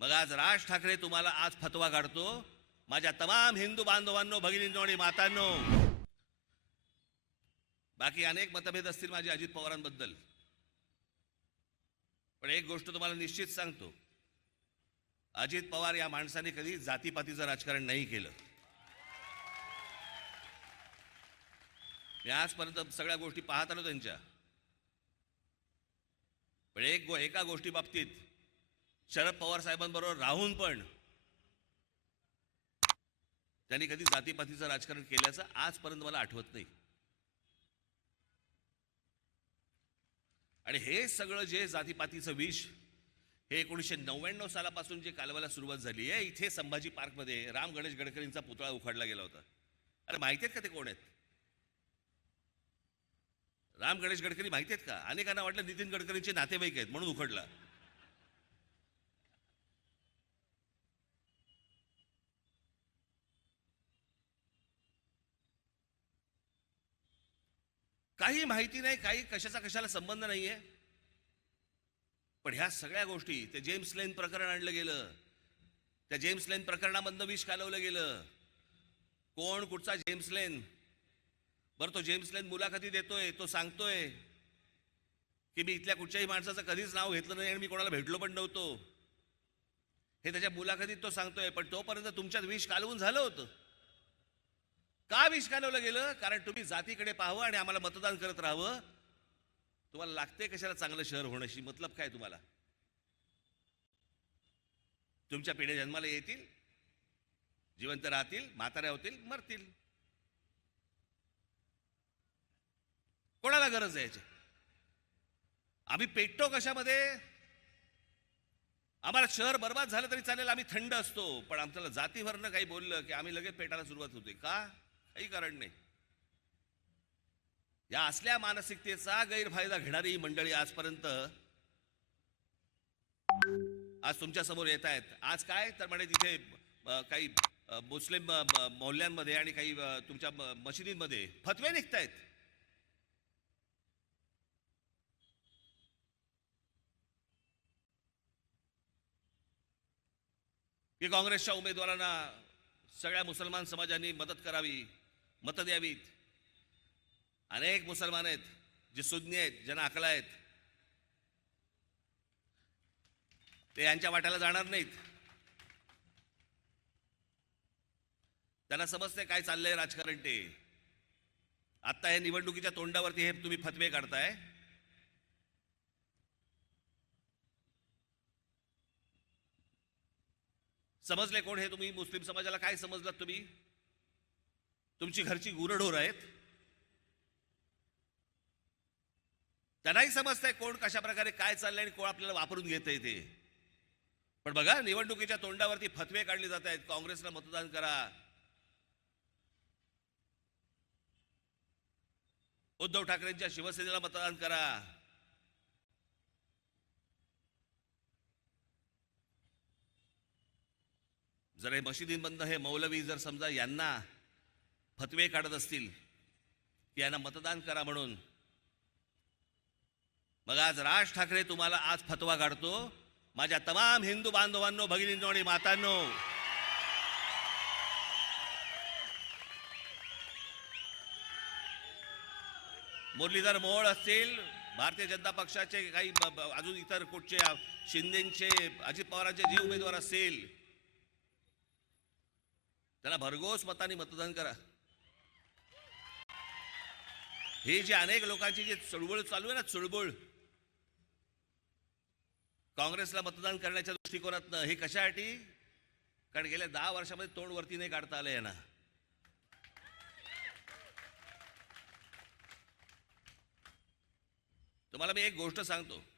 मग आज राज ठाकरे तुम्हाला आज फतवा काढतो. माझ्या तमाम हिंदू बांधवांनो भगिनींनो आणि मातांनो. बाकी अनेक मतभेद असतील माझे अजित पवारांबद्दल. पण एक गोष्ट तुम्हाला निश्चित सांगतो. अजित पवार या माणसाने कधी जातीपातीचं राजकारण नाही केलं. मी आजपर्यंत सगळ्या गोष्टी पाहत आलो त्यांच्या. पण एक गो एका गोष्टी बाबतीत शरद पवार साहेबांबरोबर राहून पण त्यांनी कधी जातीपातीचं राजकारण केल्याचं आजपर्यंत मला आठवत नाही. आणि हे सगळं जे जातीपातीचं विष हे एकोणीसशे नव्याण्णव सालापासून जे कालवाला सुरुवात झाली आहे इथे संभाजी पार्कमध्ये राम गणेश गडकरींचा पुतळा उखाडला गेला होता. अरे माहिती आहेत का ते कोण आहेत? राम गणेश गडकरी माहिती आहेत का? अनेकांना वाटलं नितीन गडकरींचे नातेवाईक आहेत म्हणून उखडला. काही माहिती नाही काही कशाचा कशाला संबंध नाहीये. पण ह्या सगळ्या गोष्टी ते जेम्स लेन प्रकरण आणलं गेलं. त्या जेम्स लेन प्रकरणामधनं विष कालवलं गेलं. कोण कुठचा जेम्स लेन? बरं तो जेम्स लेन मुलाखती देतोय तो सांगतोय की मी इथल्या कुठच्याही माणसाचं कधीच नाव घेतलं नाही आणि मी कोणाला भेटलो पण नव्हतो. हे त्याच्या मुलाखतीत तो सांगतोय पण तोपर्यंत तुमच्यात विष कालवून झालं होतं. का विष गेलं? कारण तुम्ही जातीकडे पाहावं आणि आम्हाला मतदान करत राहावं. तुम्हाला लागते कशाला चांगलं शहर होण्याशी मतलब काय तुम्हाला? तुमच्या पिढ्या जन्माला येतील जिवंत राहतील म्हाताऱ्या होतील मरतील. कोणाला गरज आहे याची? आम्ही पेटतो कशामध्ये? आम्हाला शहर बर्बाद झालं तरी चालेल आम्ही थंड असतो. पण आमच्याला जातीवरनं काही बोललं की आम्ही लगेच पेटायला सुरुवात होते. का? काही कारण नाही. या असल्या मानसिकतेचा गैरफायदा घेणारी ही मंडळी आजपर्यंत आज तुमच्यासमोर येत आहेत. आज काय? तर म्हणे तिथे काही मुस्लिम मोहल्ल्यांमध्ये आणि काही तुमच्या मशिदींमध्ये फतवे निघतायत की काँग्रेसच्या उमेदवारांना सगळ्या मुसलमान समाजांनी मदत करावी मतं द्यावीत. अनेक मुसलमान आहेत जे सुज्ञ आहेत ज्यांना अकला आहेत. ते यांच्या वाट्याला जाणार नाहीत. त्यांना समजते काय चाललंय राजकारण ते. आत्ता हे निवडणुकीच्या तोंडावरती हे तुम्ही फतवे काढताय. समजले कोण हे तुम्ही? मुस्लिम समाजाला काय समजलात तुम्ही? तुमची घरची गुरढोर आहेत. त्यांनाही समजतंय कोण कशा प्रकारे काय चाललंय आणि कोण आपल्याला वापरून घेत ते. पण बघा निवडणुकीच्या तोंडावरती फतवे काढले जात आहेत. काँग्रेसला मतदान करा. उद्धव ठाकरेंच्या शिवसेनेला मतदान करा. जर हे मशिदींमधनं हे मौलवी जर समजा यांना फतवे काढत असतील की यांना मतदान करा म्हणून मग आज राज ठाकरे तुम्हाला आज फतवा काढतो. माझ्या तमाम हिंदू बांधवांनो भगिनींनो आणि मातांनो मुरलीधर मोहोळ असतील भारतीय जनता पक्षाचे काही अजून इतर कुठचे शिंदेचे अजित पवारांचे जे उमेदवार असतील त्याला भरघोस मताने मतदान करा. ही जी अनेक लोकांची जी चळवळ चालू आहे ना चळवळ. काँग्रेसला मतदान करण्याच्या दृष्टिकोनातनं हे कशासाठी? कारण गेल्या दहा वर्षामध्ये तोंड वरती नाही काढता आलं यांना. तुम्हाला मी एक गोष्ट सांगतो.